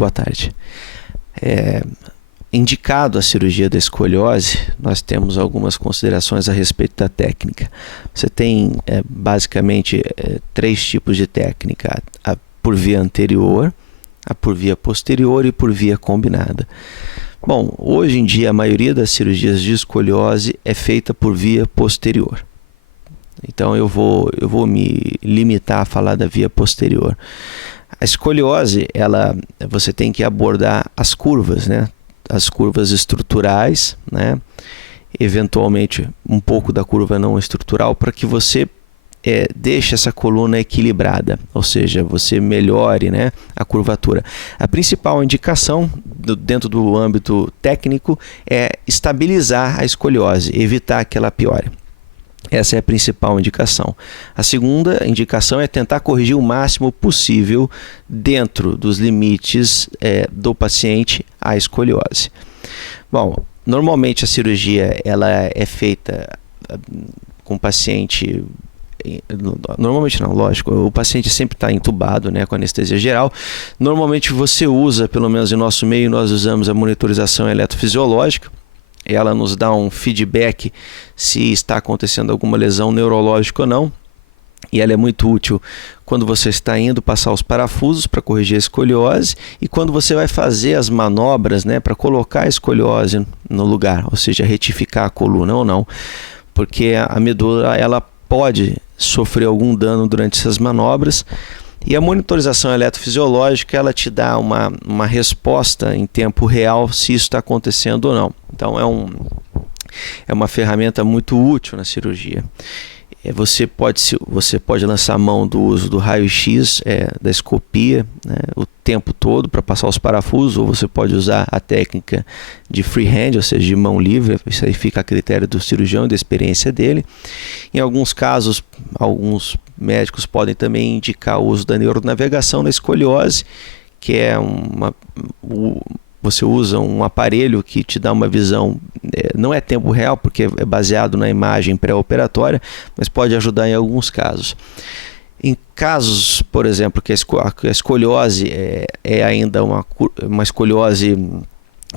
boa tarde. Indicado a cirurgia da escoliose, nós temos algumas considerações a respeito da técnica. Você tem basicamente três tipos de técnica: a por via anterior, a por via posterior e por via combinada. Bom, hoje em dia a maioria das cirurgias de escoliose é feita por via posterior. Então eu vou me limitar a falar da via posterior. A escoliose, você tem que abordar as curvas, né? As curvas estruturais, né? Eventualmente um pouco da curva não estrutural, para que você deixe essa coluna equilibrada, ou seja, você melhore, né, a curvatura. A principal indicação dentro do âmbito técnico é estabilizar a escoliose, evitar que ela piore. Essa é a principal indicação. A segunda indicação é tentar corrigir o máximo possível dentro dos limites do paciente a escoliose. Bom, normalmente a cirurgia ela é feita com o paciente. Normalmente não, lógico, o paciente sempre está entubado, né, com anestesia geral. Normalmente você usa, pelo menos em nosso meio, nós usamos a monitorização eletrofisiológica. Ela nos dá um feedback se está acontecendo alguma lesão neurológica ou não. E ela é muito útil quando você está indo passar os parafusos para corrigir a escoliose e quando você vai fazer as manobras, né, para colocar a escoliose no lugar, ou seja, retificar a coluna ou não, porque a medula ela pode sofrer algum dano durante essas manobras. E a monitorização eletrofisiológica ela te dá uma resposta em tempo real se isso está acontecendo ou não. Então é uma ferramenta muito útil na cirurgia. Você pode lançar a mão do uso do raio-x, da escopia, né, o tempo todo para passar os parafusos, ou você pode usar a técnica de freehand, ou seja, de mão livre. Isso aí fica a critério do cirurgião e da experiência dele. Em alguns casos, alguns médicos podem também indicar o uso da neuronavegação na escoliose, que é você usa um aparelho que te dá uma visão, não é tempo real, porque é baseado na imagem pré-operatória, mas pode ajudar em alguns casos. Em casos, por exemplo, que a escoliose é ainda uma escoliose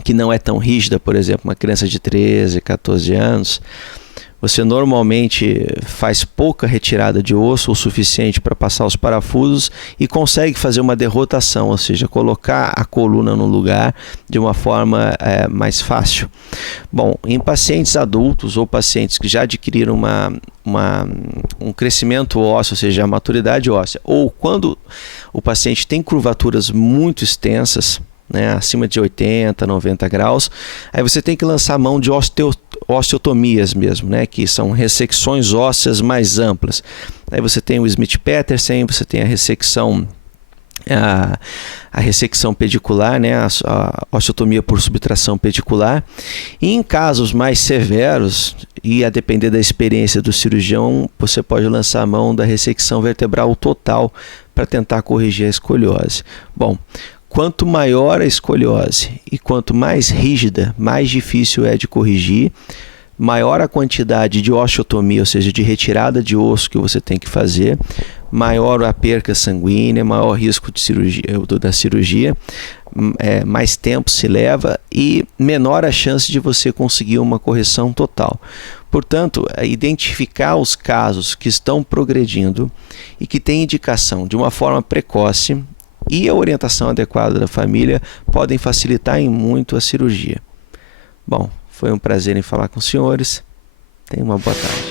que não é tão rígida, por exemplo, uma criança de 13, 14 anos, você normalmente faz pouca retirada de osso, o suficiente para passar os parafusos e consegue fazer uma derrotação, ou seja, colocar a coluna no lugar de uma forma mais fácil. Bom, em pacientes adultos ou pacientes que já adquiriram um crescimento ósseo, ou seja, a maturidade óssea, ou quando o paciente tem curvaturas muito extensas, né, acima de 80, 90 graus, aí você tem que lançar a mão de osteotomias mesmo, né, que são ressecções ósseas mais amplas. Aí você tem o Smith-Petersen, você tem a ressecção pedicular, né, a osteotomia por subtração pedicular. E em casos mais severos, e a depender da experiência do cirurgião, você pode lançar a mão da ressecção vertebral total para tentar corrigir a escoliose. Bom, quanto maior a escoliose e quanto mais rígida, mais difícil é de corrigir, maior a quantidade de osteotomia, ou seja, de retirada de osso que você tem que fazer, maior a perca sanguínea, maior o risco da cirurgia, mais tempo se leva e menor a chance de você conseguir uma correção total. Portanto, identificar os casos que estão progredindo e que têm indicação de uma forma precoce e a orientação adequada da família podem facilitar em muito a cirurgia. Bom, foi um prazer em falar com os senhores. Tenham uma boa tarde.